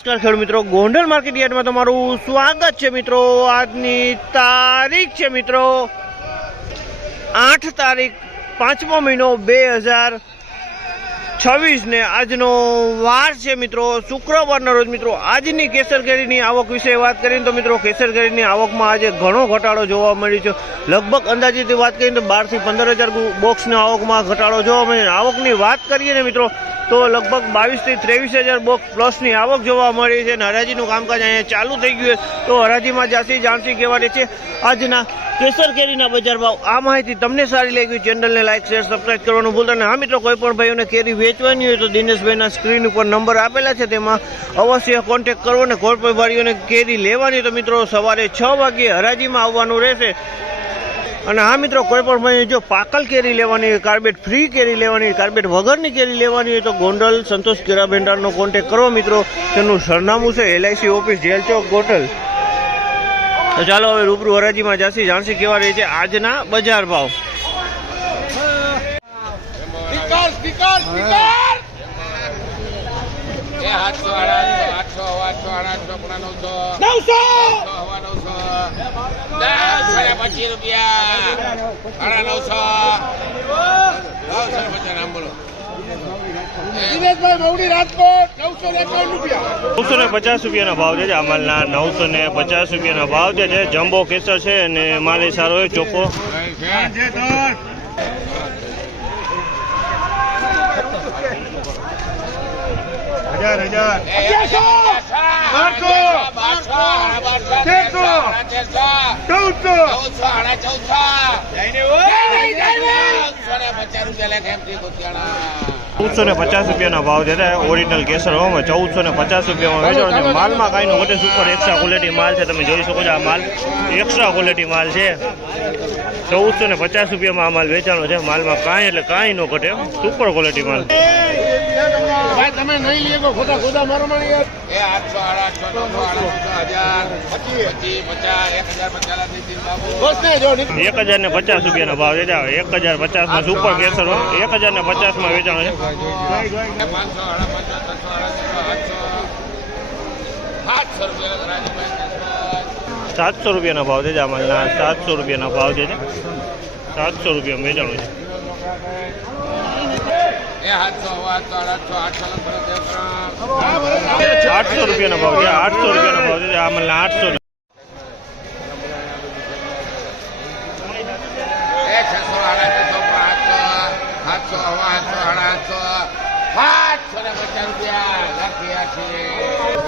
નમસ્કાર ખેડૂત મિત્રો, ગોંડલ માર્કેટ યાર્ડમાં તમારું સ્વાગત છે મિત્રો। આજની તારીખ છે મિત્રો 8 તારીખ 5મો મહિનો 2026 ને આજનો વાર છે મિત્રો શુક્રવારના રોજ મિત્રો। આજની કેસર કેરીની આવક વિશે વાત કરીએ તો મિત્રો કેસર કેરીની આવકમાં આજે ઘણો ઘટાડો જોવા મળ્યો છે। લગભગ અંદાજિત વાત કરીએ તો 12 થી 15,000 બોક્સની આવકમાં ઘટાડો જોવા મળ્યો। આવકની વાત કરીએ ને મિત્રો તો લગભગ 22 થી 23,000 બોક્સ પ્લસની આવક જોવા મળી છે। હરાજીનું કામકાજ અહીંયા ચાલુ થઈ ગયું છે તો હરાજીમાં જાણસી કહેવાય છે આજના કેસર કેરીના બજાર ભાવ। આ માહિતી તમને સારી લાગી ચેનલને લાઈક શેર સબસ્ક્રાઈબ કરવાનું ભૂલતા નહીં। હા મિત્રો, કોઈ પણ ભાઈઓને કેરી વેચવાની હોય તો દિનેશભાઈના સ્ક્રીન ઉપર નંબર આપેલા છે તેમાં અવશ્ય કોન્ટેક્ટ કરવો ને કોઈ પણ ભાઈઓને કેરી લેવાની તો મિત્રો સવારે 6 વાગ્યે હરાજીમાં આવવાનું રહેશે। અને હા મિત્રો, કોઈ પણ ભાઈ જો પાકલ કેરી લેવાની હોય, કાર્બેટ ફ્રી કેરી લેવાની હોય, કાર્બેટ વગરની કેરી લેવાની હોય તો ગોંડલ સંતોષ કેરા ભંડારનો કોન્ટેક્ટ કરો મિત્રો। તેનું સરનામું છે LIC ઓફિસ જેલ ચોક ગોંડલ। તો ચાલો હવે રૂબરૂ હરાજીમાં જાણસી કેવા રહી છે આજના બજાર ભાવ। ₹950 ભાવ છે। અમલના 950 રૂપિયાના ભાવ છે। જમ્બો કેસર છે અને માલ સારો હોય ચોખ્ખો। ₹1450 ભાવ છે। ઓરિજિનલ કેસર હોમાં 1450 રૂપિયામાં વેચાણ છે। માલમાં કાંઈ નો ઘટે, સુપર એક્સ્ટ્રા ક્વોલિટી માલ છે। તમે જોઈ શકો છો આ માલ એક્સ્ટ્રા ક્વોલિટી માલ છે। 1450 રૂપિયામાં આ માલ વેચાણો છે। માલમાં કાંઈ એટલે કાંઈ નો ઘટે, સુપર ક્વોલિટી માલ। તમે નહીં લેગો ખોદા મારો મારી 1050 રૂપિયાનો ભાવ છે। 1050 માં સુપર કેસર 1050 માં વેચાણો છે। 700 રૂપિયાનો ભાવ છે। માલના 700 રૂપિયાનો ભાવ છે। 700 રૂપિયા વેચાણો છે। 800 રૂપિયાનો ભાવ છે। 800 રૂપિયાનો ભાવ છે। આ મને 800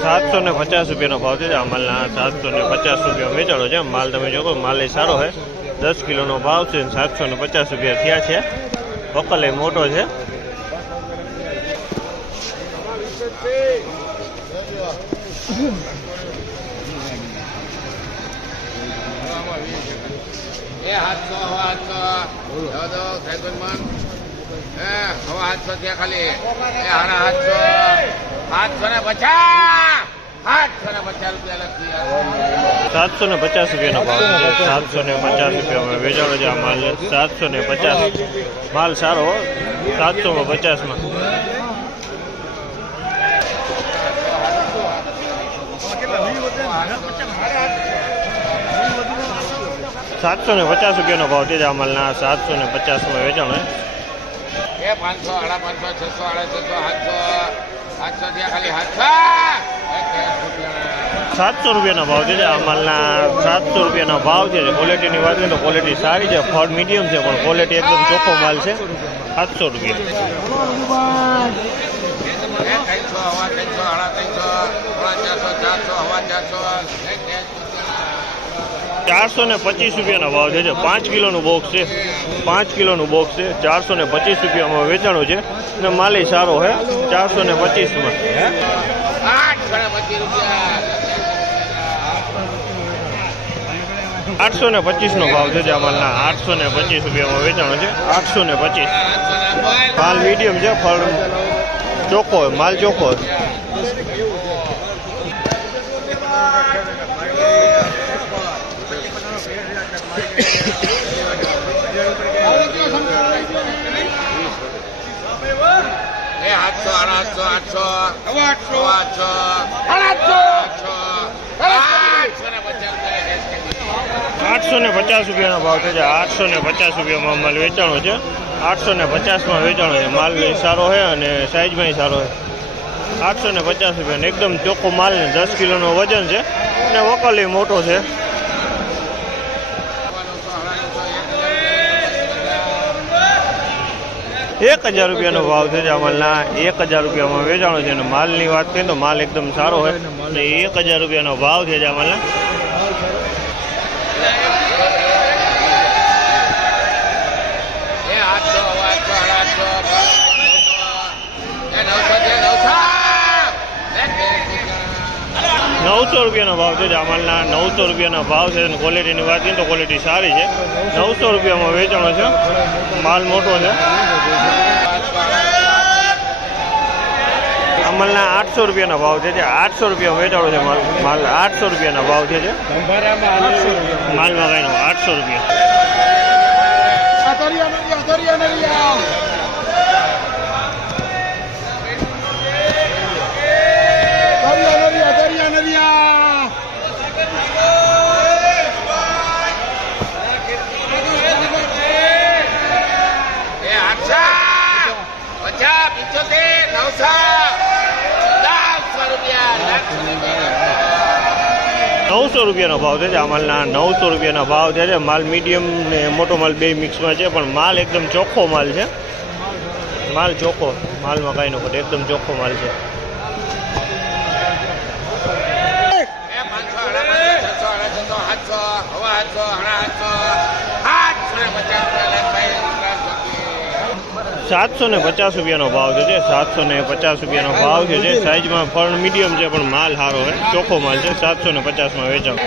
750 રૂપિયાનો ભાવ છે। અમલના 750 રૂપિયા વેચાણો છે। માલ તમે જોવો માલ સારો છે। 10 કિલોનો ભાવ છે। 750 રૂપિયા થયા છે। વકલ એ મોટો છે। ખાલી 750 રૂપિયાનો ભાવ છે। 750 રૂપિયામાં વેચાણો છે આ માલ। 750 માલ સારો 750 માં। 750 રૂપિયાનો ભાવ છે। આ માલના 750 માં વેચાણો છે। 500 700 રૂપિયાનો ભાવ છે। આ માલના 700 રૂપિયાનો ભાવ છે। ક્વોલિટીની વાત કરીએ તો ક્વોલિટી સારી છે। ફળ મીડિયમ છે પણ ક્વોલિટી એકદમ ચોખ્ખો માલ છે। 700 રૂપિયા। 425 રૂપિયાનો ભાવ છે। 5 કિલોનું બોક્સ છે। 5 કિલોનું બોક્સ છે। 425 રૂપિયામાં વેચાણું છે અને માલ સારો છે। 425 માં। 825 નો ભાવ છે। આ માલના 825 રૂપિયામાં વેચાણો છે। 825 માલ મીડિયમ છે। ફળ ચોખ્ખો માલ ચોખ્ખો। 800 800 800 800 850 રૂપિયાનો ભાવ છે. 850 રૂપિયામાં માલ વેચાણો છે. 850માં વેચાણો છે. માલ સારો છે અને સાઈઝમાં સારો છે. 850 રૂપિયાનો એકદમ ચોખ્ખો માલ ને 10 કિલોનો વજન છે અને વકલી મોટો છે. 1000 રૂપિયાનો ભાવ છે. આ માલના 1000 રૂપિયામાં વેચાણો છે અને માલની વાત કરીએ તો માલ એકદમ સારો હોય અને 1000 રૂપિયાનો ભાવ છે. આ માલના ₹900 ભાવ છે. આ માલના 900 રૂપિયાના ભાવ છે અને ક્વોલિટીની વાત કરીએ તો ક્વોલિટી સારી છે. 900 રૂપિયામાં વેચાણો છે. માલ મોટો છે. આ માલના 800 રૂપિયાના ભાવ છે. 800 રૂપિયા વેચાણો છે. માલ 800 રૂપિયાના ભાવ છે. માલમાં કાંઈ 800 રૂપિયા. ₹900 ભાવ છે. આ માલના 900 રૂપિયાના ભાવ છે. માલ મીડિયમ ને મોટો માલ બે મિક્સમાં છે પણ માલ એકદમ ચોખ્ખો માલ છે. માલ ચોખ્ખો, માલમાં કાંઈ ન ખોટે, એકદમ ચોખ્ખો માલ છે. ₹750 રૂપિયાનો ભાવ છે. 750 રૂપિયાનો ભાવ છે. સાઈઝમાં ફળ મીડિયમ છે પણ માલ સારો છે, ચોખ્ખો માલ છે. 750માં વેચાણ.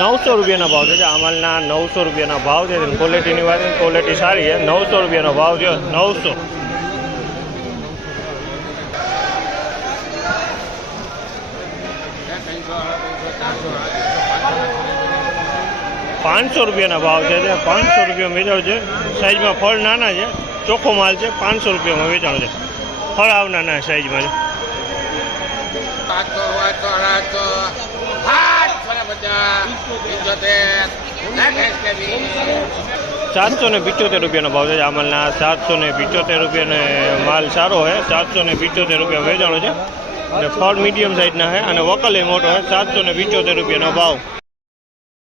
900 રૂપિયાના ભાવ છે. આ માલના 900 રૂપિયાના ભાવ છે. ક્વોલિટીની વાત ક્વોલિટી સારી છે. 900 રૂપિયાનો ભાવ છે. 900. 500 રૂપિયાના ભાવ છે. 500 રૂપિયામાં વેચાણ છે. સાઈઝમાં ફળ નાના છે, ચોખ્ખો માલ છે. 500 રૂપિયામાં વેચાણ છે. ફળ આવ નાના સાઈઝમાં છે. 775 રૂપિયાનો ભાવ છે. આ માલના 775 રૂપિયાનો માલ સારો છે. 775 રૂપિયા વેચાણો છે અને ફળ મીડિયમ સાઈઝના છે અને વકલ એ મોટો છે. 775 રૂપિયાનો ભાવ.